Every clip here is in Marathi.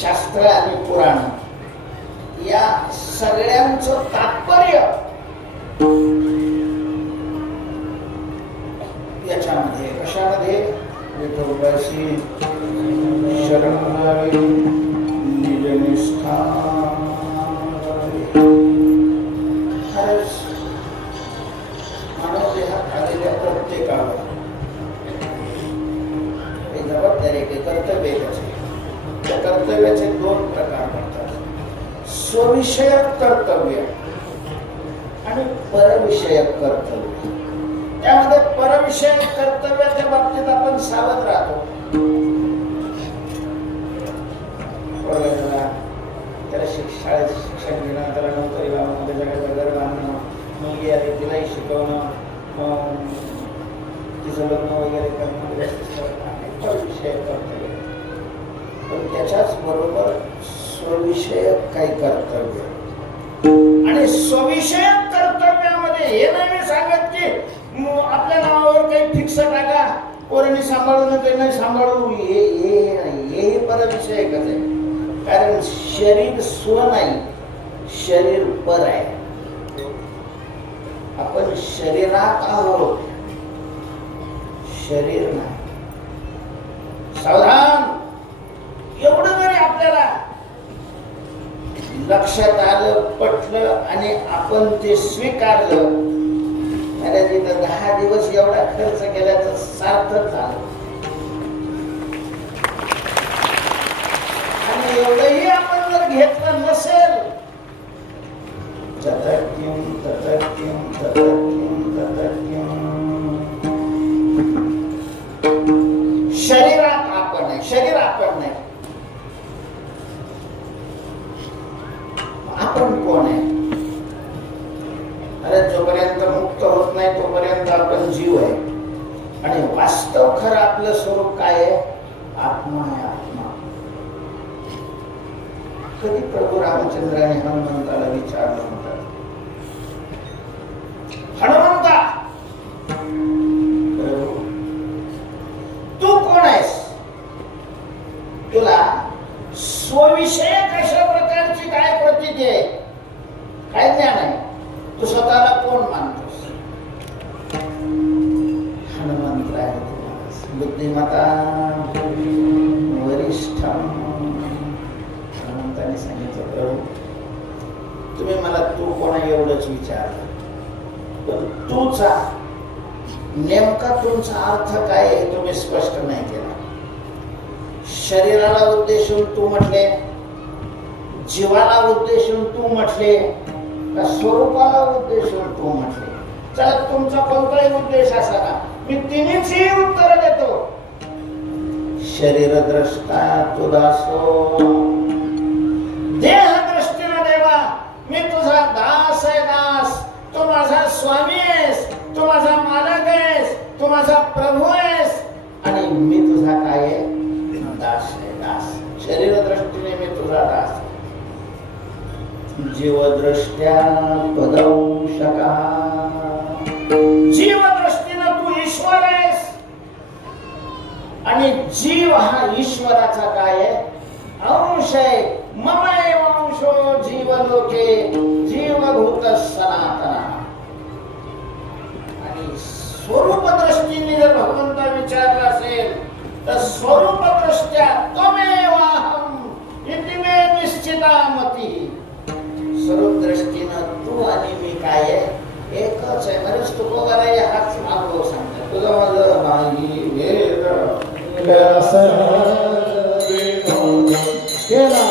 शास्त्र आणि पुराण या सगळ्यांचं तात्पर्य याच्यामध्ये कशामध्ये विठोबाशी शरण लावे निजनिष्ठा खरंच मानव देहात आलेल्या प्रत्येकावर हे जबाबदारी ते कर्तव्य आहे. त्या कर्तव्याचे दोन प्रकार पडतात, स्वविषयक कर्तव्य आणि परविषयक कर्तव्य. त्यामध्ये परविषयक कर्तव्याच्या बाबतीत आपण सावध राहतो. त्याला शाळेत शिक्षण घेणं, त्याला नोकरी लावणं, त्याच्या घर बांधणं, मुलगी आली तिलाही शिकवणं, तिचं लग्न वगैरे करणं, परविषयक कर्तव्य. पण त्याच्याच बरोबर स्वविषयक काही कर्तव्य. आणि स्वविषयक कर्तव्यामध्ये हे नाही सांगत की आपल्या नावावर काही फिक्स टाका, पोरांनी सांभाळून काही नाही सांभाळू, हे परविषयकच आहे. कारण शरीर स्व नाही, शरीर पर आहे. आपण शरीरात आहोत, शरीर नाही. सावधान. एवढं जरी आपल्याला लक्षात आलं, पटलं आणि आपण ते स्वीकारलं, अरे तिथं 10 दिवस एवढा खर्च केल्याचं सार्थक झालं. आणि एवढंही आपण जर घेतलं नसेल, शरीरात आपण नाही, शरीर आपण नाही. आपण कोण आहे? अरे जोपर्यंत मुक्त होत नाही तोपर्यंत आपण जीव आहे. आणि वास्तव खरं आपलं स्वरूप काय आहे? आत्मा आहे, आत्मा. कधी प्रभू रामचंद्राने हनुमंताला विचारलं होतं, हनुमंता प्रभू तू कोण आहेस? तुला स्वविषयक अशा प्रकारची काय प्रतीती आहे, काय ज्ञान आहे? तू स्वतःला कोण मानतोस? हनुमंत आहे बुद्धिमता वरिष्ठ. हनुमंताने सांगितलं, प्रभू तुम्ही मला तू कोण आहे एवढंच विचारलं, पण तूचा नेमका तुमचा अर्थ काय आहे तुम्ही स्पष्ट नाही केला. शरीराला उद्देशून तू म्हटले, जीवाला उद्देशून तू म्हटले, का स्वरूपाला उद्देशून तू म्हटले? चला तुमचा कोणताही उद्देश असा ना, मी तिन्हीची उत्तर देतो. शरीरद्रष्टा तू दासो, देहदृष्टीने देवा मी तुझा दास आहे, दास. तू माझा स्वामी आहेस, तू माझा मालक आहेस, तू माझा प्रभू आहेस, आणि मी तुझा काय आहे? दास आहे, दास. शरीरदृष्टीने मी तुझा दास. जीवदृष्ट्या पदौषका, जीवदृष्टीने तू ईश्वर आहेस, आणि जीव हा ईश्वराचा काय आहे? अंश आहे. मम एव अंशो जीवलोके जीवभूत सनातना. आणि स्वरूप दृष्टीने जर भगवंता विचारला असेल तर स्वरूप दृष्ट्या त्वमेवाहम इति मे निश्चिता मती. स्वरूप दृष्टीनं तू आणि मी काय आहे? एकच आहे. म्हणून तुकोबाला हाच अनुभव सांगतात. तुझं माझं नाही वेद केला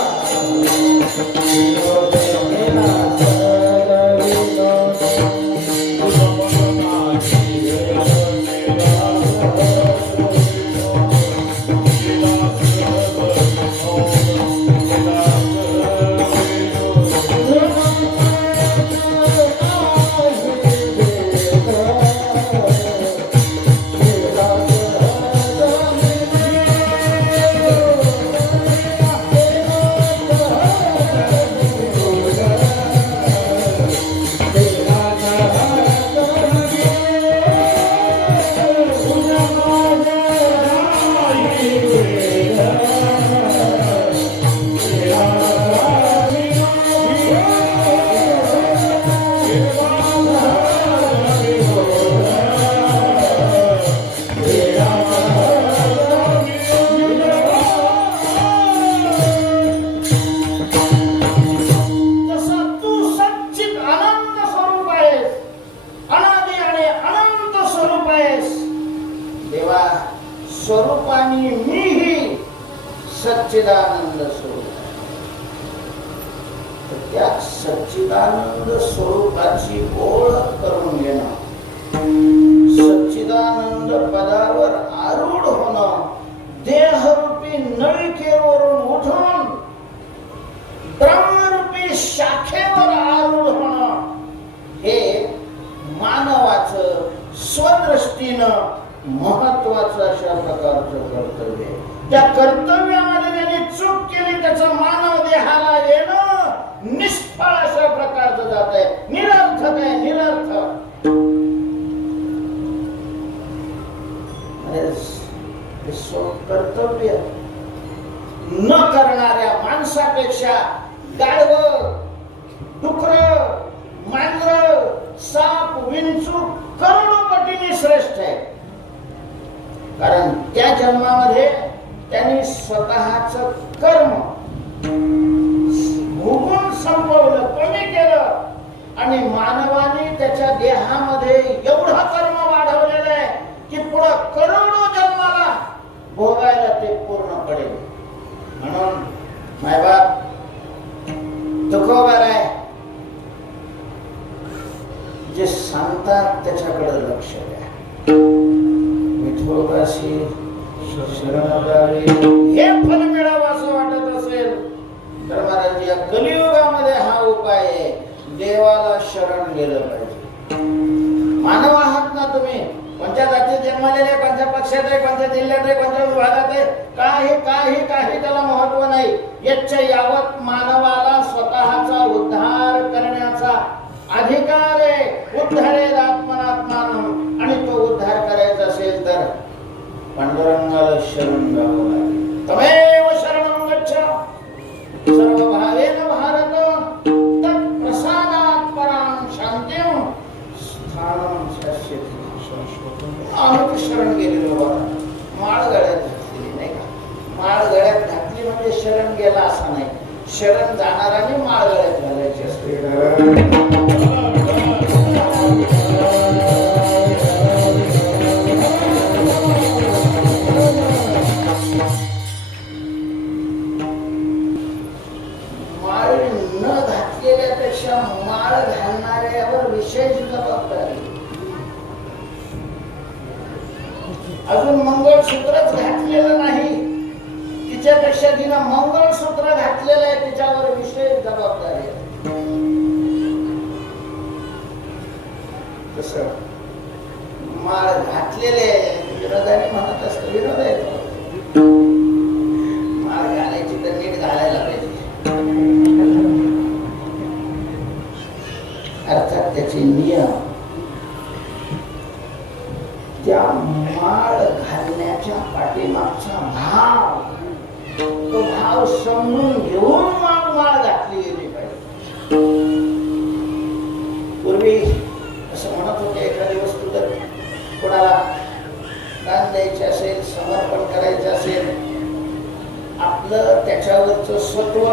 तेव्हा स्वरूपाने मीही सच्चिदानंद स्वरूप. त्या सच्चिदानंद स्वरूपाची ओळख करून घेणं, सच्चिदानंद पदावर आरूढ होणं, देहरूपी नळिकेवरून उठून ब्रह्मरूपी शाखेवर आरूढ होणं, हे मानवाचं स्वदृष्टीनं महत्वाचं अशा प्रकारचं कर्तव्य आहे. त्या कर्तव्यामध्ये ज्यांनी चूक केली त्याचं मानव देहाला येणं निष्फळ अशा प्रकारचं जात आहे, निरर्थक आहे, निरर्थक. कर्तव्य न करणाऱ्या माणसापेक्षा गाढवं, डुकरं, मांजर, साप, विंचू करोडोपटीने श्रेष्ठ आहे. कारण त्या जन्मामध्ये त्यांनी स्वतःच कर्म भोगून संपवलं, कमी केलं, आणि मानवाने त्याच्या देहामध्ये एवढं कर्म वाढवलेलं आहे की पुढं करोडो जन्माला भोगायला ते पूर्ण पडेल. म्हणून मायबाप तुकोबर आहे, जे सांगतात त्याच्याकडे लक्ष द्या. विठोबाशी शरण जावे हे फल मिळावं असं वाटत असेल तर महाराज या कलियुगामध्ये हा उपाय आहे. देवाला शरण गेलं पाहिजे. मानव आहात ना तुम्ही, कोणत्या जातीत जन्मलेले, कोणत्या पक्षात आहे, कोणत्या जिल्ह्यात आहे, कोणत्या विभागात आहे, काही काही काही त्याला महत्व नाही. याच्या यावत मानवाला स्वतःचा उद्धार करण्याचा अधिकार आहे. उद्धारेत आत्मनात्मानं, आणि तो उद्धार करायचा असेल तर पांडुरंगाला शरण जावं लागेल. तमेव शरणं गच्छ सर्व भावेन भारत तत् प्रसादात् परां शांतिं स्थानं शाश्वती. आम्ही शरण गेलेलो बाबा, माळ गळ्यात घातली नाही का? माळ गळ्यात घातली म्हणजे शरण गेला असं नाही. शरण जाणाराने माळ गळ्यात घालायची असते. माळ घालणाऱ्यावर विशेष जबाबदारी. अजून मंगळसूत्रच घातलेलं नाही, तिच्यापेक्षा तिनं मंगळसूत्र घातलेलं आहे, तिच्यावर विशेष जबाबदारी आहे. तसं माळ घातलेले विरोधाने म्हणत असतो, विरोध आहे तो. माळ घालायची तर नीट घालायला पाहिजे. अर्थात त्याचे नियम, त्या माळ घालण्याच्या पाठीमागचा भाव, तो भाव समजून घेऊन माळ घातली गेली पाहिजे. पूर्वी असं म्हणत होते, एखादी वस्तू जर कोणाला दान द्यायची असेल, समर्पण करायचं असेल, आपलं त्याच्यावरचं सत्व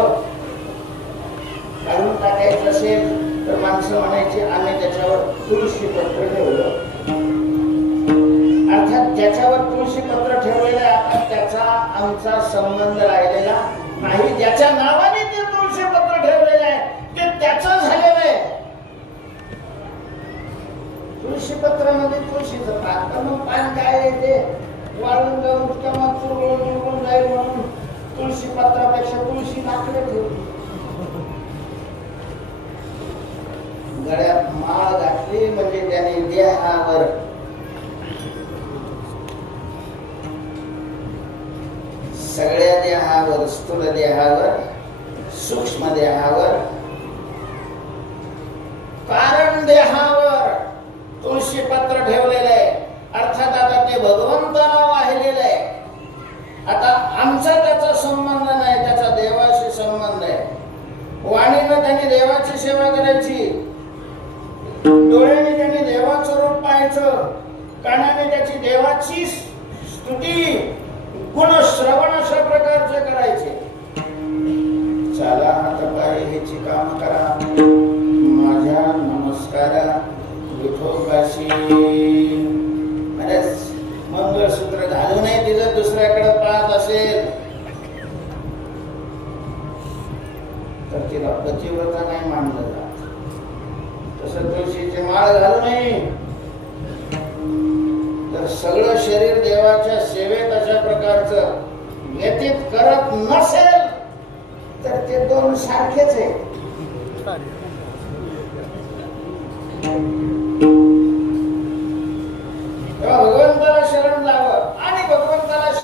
काढून टाकायचं असेल तर माणसं म्हणायची आम्ही त्याच्यावर तुळशी पत्र ठेवलं. अर्थात ज्याच्यावर तुळशी पत्र ठेवलेलं आहे आता त्याचा आमचा संबंध राहिलेला नाही. ज्याच्या नावाने ते तुळशी पत्र ठेवलेलं आहे ते त्याचं झालेलं आहे. तुळशी पत्रामध्ये तुळशीचं पान, तर मग पान काय आहे ते वाळून जाऊन किंवा चुरगळून जाईल म्हणून तुळशी पत्रापेक्षा तुळशी लाकडं ठेवली. गळ्यात माळ घातली म्हणजे त्याने देहावर सगळ्या देहावर, स्थूल देहावर, सूक्ष्म देहावर, कारण देहावर तुळशी पत्र ठेवलेलं आहे. अर्थात आता ते भगवंताला वाहिलेलं आहे. आता आमचा त्याचा संबंध नाही, त्याचा देवाशी संबंध आहे. वाणीनं त्यांनी देवाची सेवा करायची, डोळ्याने त्यांनी देवाचं रूप पाहायचं, कानाने त्याची देवाची स्तुती, गुणश्रवण अशा प्रकारचे करायचे. चला आता पाय ह्याची काम करा. माझ्या नमस्कारा विठोबाशी मंगळ मंगळसूत्र घालूनही तिचं दुसऱ्याकडे पाहत असेल तर तिला पतिव्रता नाही मानलं जात. तसं तुळशीची माळ घालूनही तर सगळं शरीर देवाच्या सेवेत अशा प्रकारचं व्यतीत करत नसेल तर ते दोन सारखेच आहे.